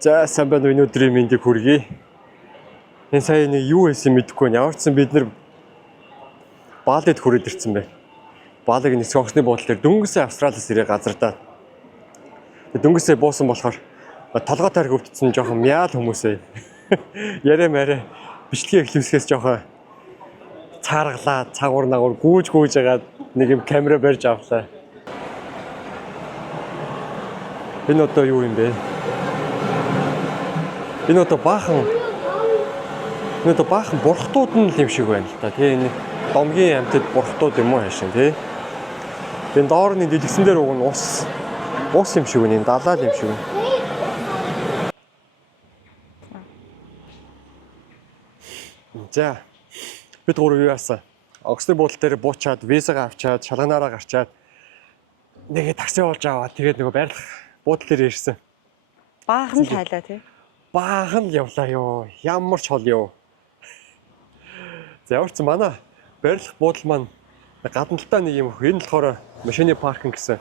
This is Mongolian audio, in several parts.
За сайн байна уу, өнөөдрийн мэндийг хүргэе. Энэ сая нэг юу хийсэн мэдэхгүй байна. Ямар ч сан бид нэр Баалид хүрээд ирсэн байна. Баалыг нэг сонгосны буудлаар дөнгөсөө Австралиас ирээ газардаа. Дөнгөсөө буусан болохоор толгой тайр хөвдсөн жоохон мяал хүмүүсээ. Ярэ мэрэ бичлэгээ эхлүүлсгээс жоохон цааргалаа, цагуур нагуур гүүж байгаа нэг юм камера барьж авлаа. Энэ одоо юу юм бэ? Энэ одоо баахан бурхтууд нь юм шиг байна л та. Тэ энэ домгийн амьтад бурхтууд юм уу хаашин тий. Энэ доорны дэлгэсэн дээр уг нь ус юм шиг байна. Далаал юм шиг байна. За бид гурав юу яасан? Оксны буудлын дээр буучаад, визагаа авчаад, шалганаараа гарчаад нэгэ такси болж аваад тэгээд нөгөө байрлах буудлын дээр ирсэн. Баахан тайлаа тий. Баахан явлаа ёо. Ямар ч хол ёо. За ямар ч манай байрлах буудал маань гадналтаа нэг юм энэ болохоор машины паркинг гэсэн.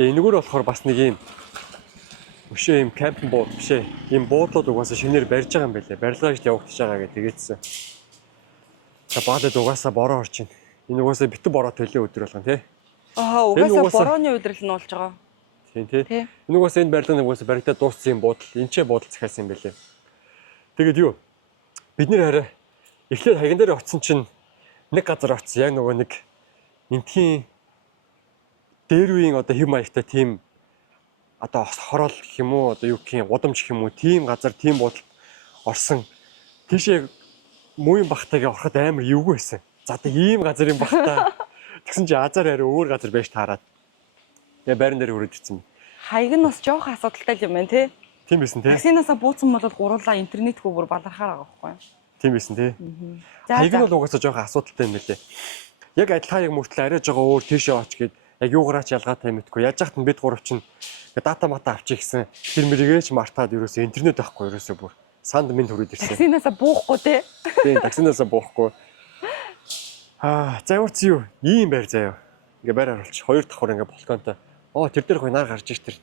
Тэгээ энэгээр болохоор бас нэг юм өшөө юм кампинг бууд бишээ. Ийм буудлууд угаасаа шинээр барьж байгаа юм байлээ. Барилгаж явагдаж байгаа гэж тэгээдсэн. За баадад угаасаа бороо орж ийн. Энэ угаасаа битүү бороо төлөө өдөр болгон тий. Угаасаа борооны өдрөл нь болж байгаа. Тийм тий. Энэ угаасаа энэ барилга нэг угаасаа баригдаад дууссан юм буудал. Энд ч буудал захиасан юм байлээ. Тэгээд юу? Бид нэр хараа эхлээд хаган дээр очсон чинь нэг газар очсон. Яг нөгөө нэг энтхийн дээр үеийн одоо хэм маягтай тийм одоо хороол гэх юм уу одоо юу гэх юм гудамж гэх юм уу тийм газар тийм буудалд орсон. Тийшээ мууийн бахтайгаа ороход амар эвгүй байсан. За тэг ийм газар юм бахтаа. Тэгсэн чи азар хараа өөр газар байж таарад. Тэгээ байран дээр хүрээд ирсэн. Хаяг нь бас жоох асуудалтай юм байна тий. Тийм байсан тий. Таксинаасаа бууцсан бол гуруулаа интернетгүй бүр балархаар байгаа байхгүй. Тийм байсан тий. Хаяг нь бол угаасаа жоох асуудалтай юм байлээ. Яг адилхан яг мөртлөө арай жоо өөр тийшээ оч гээд яг юугаараач ялгаатай мэдгүй. Яаж яхад нь бид гурав чинь дата мата авчих гэсэн тэр мэрэгэж мартаад ерөөсөө интернет байхгүй ерөөсөө бүр санд минь хүрээд ирсэн. Таксинаасаа буухгүй тий. Тийм таксинаасаа буухгүй. За урц юу? Ийм байр заяа. Ингээ байр харуулч хоёр давхар ингээ балконтой. Тэр дээр хойнаар гарч ир тэр.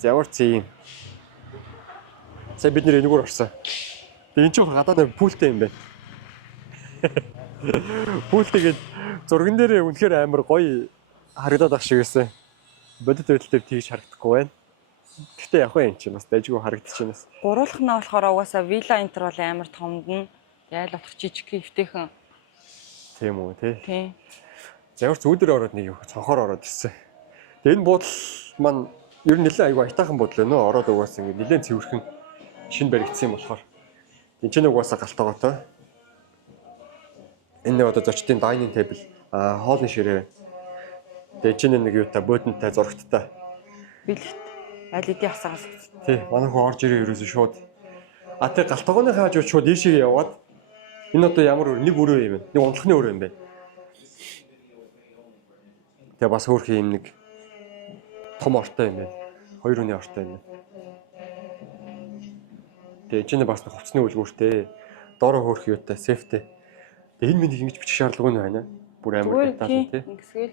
За урц ийм. Сая бид нэр энэгээр орсон. Тэгээ эн чинь гадаад пүүлтэй юм байна. Пүүлтэйгээд зурган дээр үнэхээр амар гоё харагдаад ах шиг байсан. Бодит байдал дээр тэгж харагдахгүй байна. Гэхдээ яг энэ чинь бас дайггүй харагдчихээнэ. Гуруулах нь болохоор угаасаа вилла энтер бол амар томд нь яйл болох жижиг хөвтэйхэн. Тийм үү тий. Тийм. За ямар ч үүдэр ороод нэг цонхоор ороод ирсэн. Тэгээ энэ буудал маань ер нь нэлээд аюу айтаахан буудал нөө ороод угаасаа ингэ нэлээд цэвэрхэн шин баригдсан юм болохоор энэ ч нэг угаасаа галтгоотой. Энэ одоо зочдын dining table хоолны ширээ. Тэгээ чинь нэг юутай бөөдөнтэй зурагттай. Бэлэгт аль хэдийн асаагаас. Тий, манай хүн орж ирээ ерөөсөө шууд. Тэг галтгооны хааж шууд ийшээ яваад энэ одоо ямар нэг өрөө юм бэ? Нэг унтлахны өрөө юм бэ? Тэгээ бас хөөх юм нэг том ортой юм байна. Хоёр хүний ортой юм байна. Тэгээ чинь бас хувцсны үлгүүртэй. Доороо хөөх юутай, сейфтэй. Тэгээ энэ миний ингэж бичих шаардлага нь байна. Бүр амар таатай тий. Ингэсгээл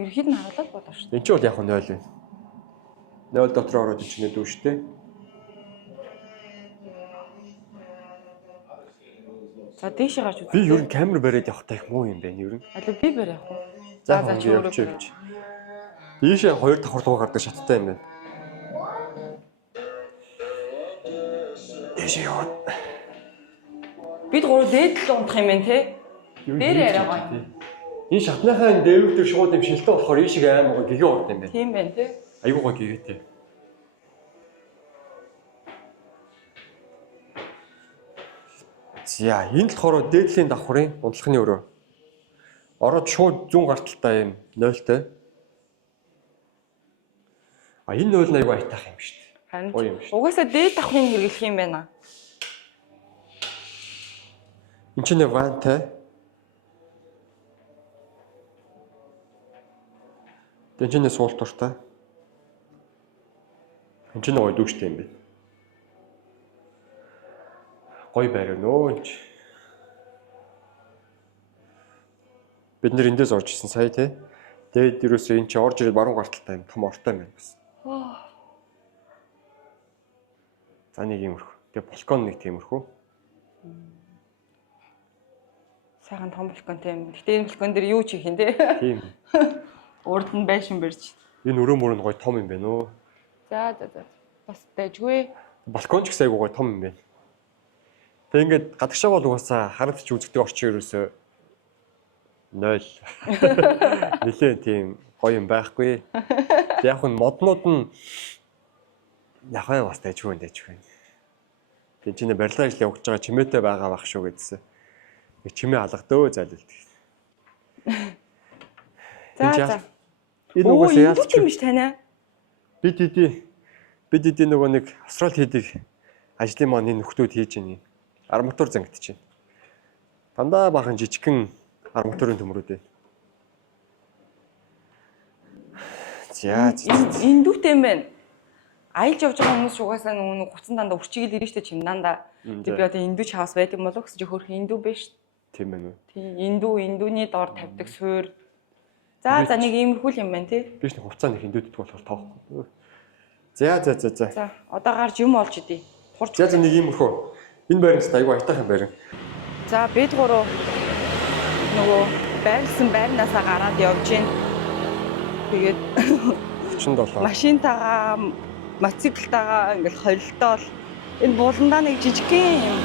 ерхэд нь харуулаад болоо шүү дээ. Энд чинь бол яг 0 байна. 0 дотор ороод ичнэ дүүштэй. За дээшээ гарч үзье. Би ер нь камер бариад явахтай их муу юм байна ер нь. Алуу би барь явах уу? За чи өөрөө. Ийшээ хоёр давхар руу гардаг шаттай юм байна. Ийшээ яваад. Бид гурав дээд л унтах юм байна те. Дээр яриа гоё. Энэ шатныхаа дээвэр дээр шууд юм шилтэ болохоор ийшээ аймаг гигээ урд юм байна. Тийм байна те. Аюу гоо гэгээтэй. За энэ болохоор дээдлийн давхрын унтлахны өрөө. Ороод шууд зүүн гарталтай юм 0-тэй. Энэ 0 аюу айтаах юм шүү дээ. Харин угаасаа дээд давхрыг хэрэглэх юм байна. Энд чинь вантай. Энд чинь суултуртай. Энд чинь гоё дүүштэй юм байна. Гоё байр нөө. Бид нэр эндээс орж ирсэн сая тий. Тэгээд ерөөсөө энэ чи орж ирээд баруун гарталтай юм том ортой юм байна бас. За нэг иймэрхүү. Тэгээ балкон нэг тиймэрхүү. Сайхан том балконтэй юм. Гэтэ энэ балкон дээр юу ч хийх юм те. Тийм. Урд нь байшин барьж. Энэ өрөө мөрөнд гоё том юм байна өө. За. Бас дайжгүй. Балкон ч гэсэн айгуу гоё том юм байна. Тэг ингээд гадагшаа бол угаасаа харагдчих үзэгдэг орчин ерөөсөө 0. Нилээн тийм гоё юм байхгүй. Яг нь моднууд нь яхаа бас дайжгүй. Тэг чиний барилгын ажил явуулж байгаа чимээтэй байгаа байх шүү гэдсэн. Нэг чимээ алгадөө зайлуулт. За. Энэ угаасаа яалч юм биш танаа. Бид нөгөө нэг астрал хийдэг ажлын маань энэ нөхдүүд хийж байна. Арматур зангидж байна. Дандаа бахан жижигхэн арматурын төмрүүд байна. За. Индүүтэй юм байна. Аялж явж байгаа хүмүүс угаасаа нөгөө гуцсан дандаа үрчигээл ирэн штэ чим дандаа. Тэг би одоо индүү чаас байдаг болов гэж хөөх индүү биш. Тийм ээ. Тийм индүүний доор тавьдаг суур. За нэг иймэрхүү юм байна тий. Биш нэг хуцаа нэг индүүддэг болохоор тоохгүй. За. За одоо гарч юм олж идий. Хурц. За нэг иймэрхүү. Энэ байрнаас айгүй айтайхан байран. За бид гурав нөгөө байрлсан байрнаасаа гараад явж гин. Тэгээд 37. машинтайгаа мотоциклтайгаа ингээл холилдоол энэ бууландаа нэг жижигхэн юм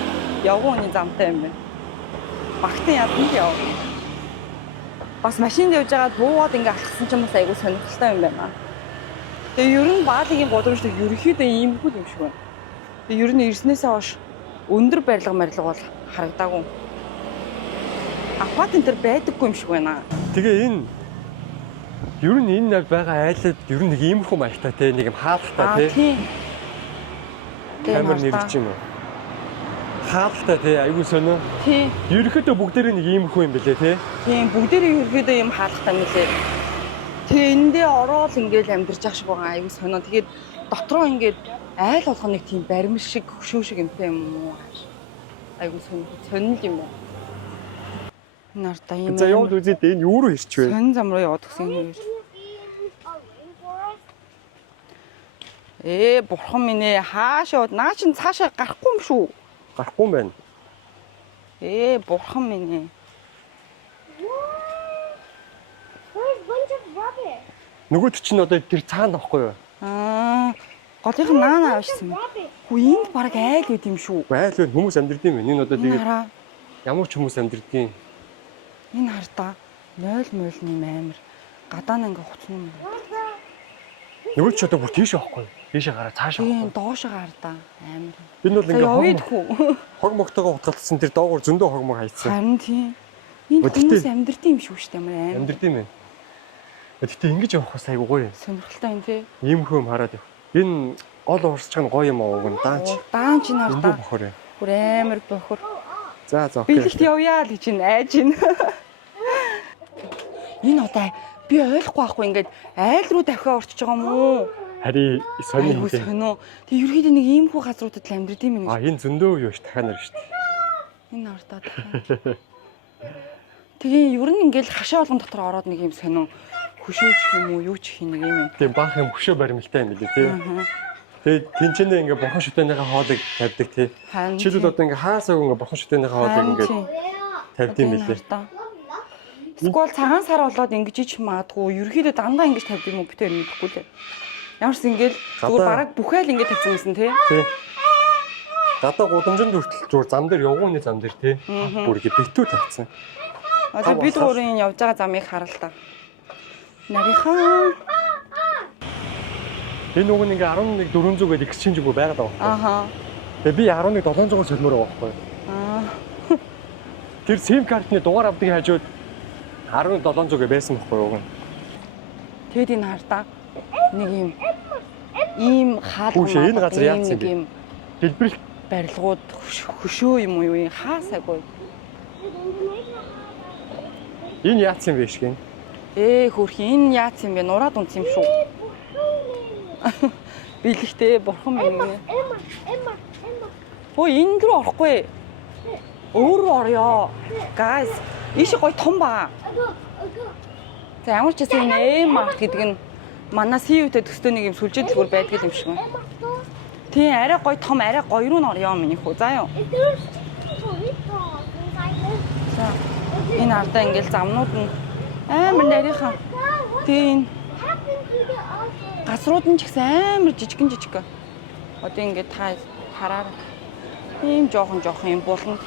явгууны замтай юм байна. Багтан яданд яв. Бас машинд явж байгаад буугаад ингээ алхсан ч юм бас айгүй сонирхолтой юм байна. Тэгээ ер нь баалыгийн гудамжлал ерөнхийдөө иймэрхүү юм шиг байна. Тэгээ ер нь ирснээсээ хойш өндөр барилга бол харагдаагүй. Апарт энэ төр байдаггүй юм шиг байна. Тэгээ энэ ер нь энэ байгаа айлд ер нь нэг иймэрхүү маягтай те нэг юм хаалгатай те. Тийм. Камер нэрч юм уу? Хаалгатай те айгүй сонио. Тийм. Ерөнхийдөө бүгдээрээ нэг иймэрхүү юм бэлээ те. Тийм бүгдээрээ ерөнхийдөө юм хаалгатай мэлээ. Тэгээ эндээ ороод ингээл амьдарч ах шиг байгаа айгүй сонио. Тэгээд дотроо ингээд айл болгоо нэг тийм баримл шиг хөшөө шиг юмтай юм уу? Айгүй сонир юм байна. Нарта юм. За юм үзээд энэ юу руу ирч вэ? Сонин зам руу яваад гисэн юм. Бурхан минь ээ хаашаа наа чин цаашаа гарахгүй юм шүү. Гарахгүй юм байна. Бурхан минь ээ. Нөгөөд чинь одоо тэр цаана байхгүй юу? Голынх нь наана авчихсан юм. Хүү энд баг айл үт юм шүү. Айл вэ хүмүүс амьдрд юм. Энэ одоо тэгээд Хараа. ямар ч хүмүүс амьдрдیں۔ Энэ хартаа 0 юм амар. Гадаа нь ингээ хуцсан юм. Нөгөөд ч одоо бүр тийш байхгүй юу? Тийшээ гараа цаашаа. Тийм доошоо гардаа амар. Энэ бол ингээ хог могтойгоо утгалтсан тэр доогуур зөндөө хог мог хайцсан. Харин тийм. Энд хүмүүс амьдрд юм шүү дээ амар. Амьдрд юм ээ. Гэтэ ингэж явах бас айгуу гоё. Сонирхолтой юм тий. Ийм хөм хараад явах. Энэ гол уурсч байгаа гоё юм аа уг нь даанч. Даанч энэ хартаа. Эндүү бохор. Бүр амар бохор. За окей. Бэлэгт явъя л гэж айж байна. Энэ одоо би ойлгохгүй байхгүй ингээд айл руу дахиад орчиж байгаа юм уу? Хари сони юм. Сонио. Тэг ерөөдөө нэг иймхүү газруудад л амьдрд юм аа энэ зөндөө юу ш дахиад нэр штт. Энэ хартаа дахиад. Тэгээ ер нь ингээд хашаа болгон дотор ороод нэг юм сонио хөшөөж юм уу юу ч хий нэг юм. Тийм баах юм хөшөө баримлтай юм билээ тий. Тэгээд тэнцэнэ ингээ бурхан шүтэнийхээ хоолыг тавьдаг тий. Жишээлбэл одоо ингээ хаасаг ингээ бурхан шүтэнийхээ хоолыг ингээ тавьд юм билээ. Скол цагаан сар болоод ингэж ич маадгүй ерөөдөө дандаа ингэж тавьд юм уу би тэр мэдэхгүй лээ. Ямарс ингээл зүгээр бараг бүхээл ингэ тавьсан юмсэн тий. Гадаа гудамжинд хүртэл зүгээр зам дээр явгууны зам дээр тий. Бүр ингэ битүү тавьсан. Одоо бид гурийн явж байгаа замыг хараа л та. Нарийнхаа. Энэ уг нь ингээ 11 400 гээд exchange бүр байгаад байгаа байхгүй. Ахаа. Тэгээ би 11 700-аар солимоор байгаа байхгүй. Тэр SIM картны дугаар авдгийн хажууд 17 700 гэ байсан байхгүй юу? Тэгэд энэ хартаа нэг ийм хаалга энэ газар яатсан юм. Дэлбэрэлт барилгууд хөшөө юм уу юу хаасаагүй. Энэ яатсан юм бэ шгэн? Хөрх энэ яатсан юм бэ? Нураад унтсан юм шүү. Бэлэгтэй бурхан минь. Өө энэ рүү орохгүй. Өөр рүү орё. Guys, ийш гоё том баа. За ямар ч гэсэн энэ март гэдэг нь манай CU-тэй төстэй нэг юм сүлжээ дэлгүүр байдаг юм шиг байна. Тий, арай гоё том, арай гоё руу н орё миний хүү. За юу. There's people inside this. За. Энэ ардаа ингээл замнууд нь амар нарийнхан. Тэгээ энэ Happened to the other. газрууд нь ч гэсэн амар жижигэн жижиг. Одоо ингээд та хараар ийм жоохон юм булан.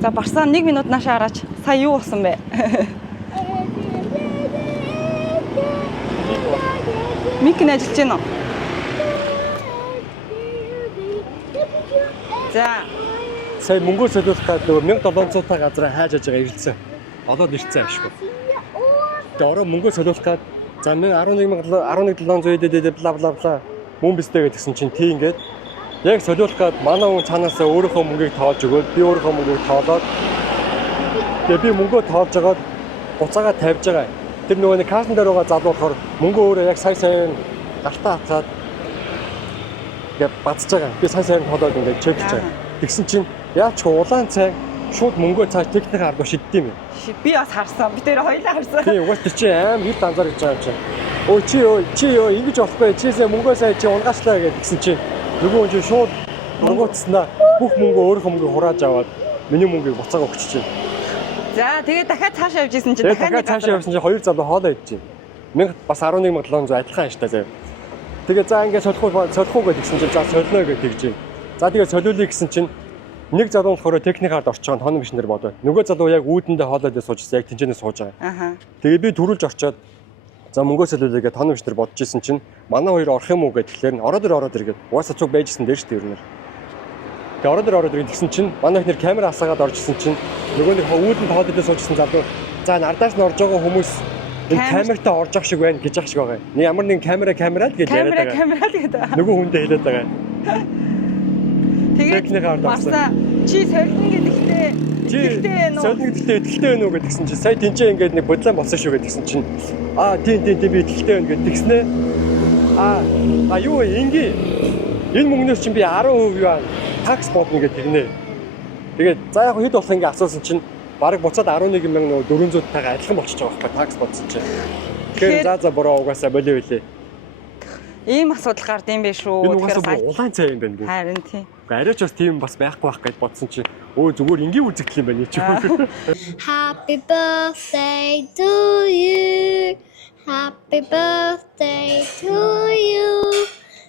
За барсаа 1 минут наашаа гараач. Сая юу болсон бэ? Мик нь ажиллаж байна уу? За. Сая мөнгөө солиулах гад нөгөө 1700 та газараа хайж аж байгаа ирэлцээ. Олоод ирцээ ашгүй. Тэгээ ороо мөнгөө солиулах гад за 11700 дэдэ бла бла бла мөн бистэй гэдгсэн чинь тий ингээд яг солиулах гад манай хүн цаанаасаа өөрийнхөө мөнгийг тоолж өгөөд би өөрийнхөө мөнгийг тоолоод тэгээ би мөнгөө тоолж агаад буцаага тавьж байгаа. Тэр нөгөө нэг картан дээр байгаа залуу болохоор мөнгөө өөрөө яг сая гартаа хатгаад ингээд бацж байгаа. Би сая тоолоод ингээд чеклж байгаа. Тэгсэн чинь яач улаан цай шууд мөнгөө цааш техник арга шиддэм юм. Би бас харсан. Би тэр хоёлаа харсан. Тийм угаас тэр чинь аим хит анзаар гэж байгаа юм чинь. Чи ингэж болохгүй. Чисээ мөнгөө сая чи унгаачлаа гэдгсэн чинь нөгөө хүн чинь шууд мөнгөөцснаа бүх мөнгөө өөрийнхөө мөнгөөр хурааж аваад миний мөнгийг буцаага өгч чинь. За тэгээ дахиад цаашаа явж исэн чинь дахиад цаашаа явсан чинь хоёр залуу хоолоо идэж чинь. Мэнх бас 11700 адилхан ааштай заяа. Тэгээ за ингээд солихгүй гэдгсэн чинь за солино гэж тэгж чинь. За тэгээ солиулъя гэсэн чинь нэг залуу болохоор техник ард орч байгаа тоног машин дээр бодоо. Нөгөө залуу яг үүдэндээ хоолоо дээр суужсэн яг тэнцэнэ сууж байгаа. Аха. Тэгээ би төрүүлж очиод за мөнгөө солиулъя гэж тоног машин дээр бодож исэн чинь манай хоёр орох юм уу гэхлээр ороод иргээд угаасаа цуг байжсэн дээр шүү дээ ер нь. Тэгээ ороод ирээд тэгсэн чинь манай ихнэр камера асаагаад орж исэн чинь нөгөө нэг үүдэнд хоол дээр суужсэн залуу за нардаас нь орж байгаа хүмүүс энэ камертаа орж ах шиг байна гэж ах шиг байгаа. Нэг ямар нэг камераа л гэж яриад байгаа. Камера л гэдэг. Нөгөө хүндээ хэлээд байгаа. Тэгээд басаа чи солино гэдэгтээ солино гэдэгтээ гэдгсэн чинь сая тэнцээ ингээд нэг бодлон болсон шүү гэдгсэн чинь тийм би идэлтэй байна гэдгснээ юу ингээ энэ мөнгнөөс чинь би 10% яа такс бодно гэдэг тэгнэ. Тэгээд за яг хэд болох ингээ асуусан чинь бараг буцаад 11400 тага адилхан болчихж байгаа байхгүй такс бодсон чинь. Тэгэхээр за бороо угаасаа болио үлээ. Ийм асуудал гард юм биш үү? Энэ угаасаа улаан цай юм байна. Харин тийм. Арайч бас тийм бас байхгүй байх гэж бодсон чи зүгээр энгийн үзэгдэл юм байна чи. Happy birthday to you. Happy birthday to you.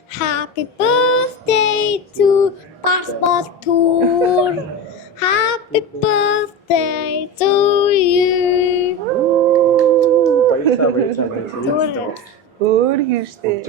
Happy birthday to Passport Tour. Happy birthday to you. Баярлалаа. Өөр хэрштэй.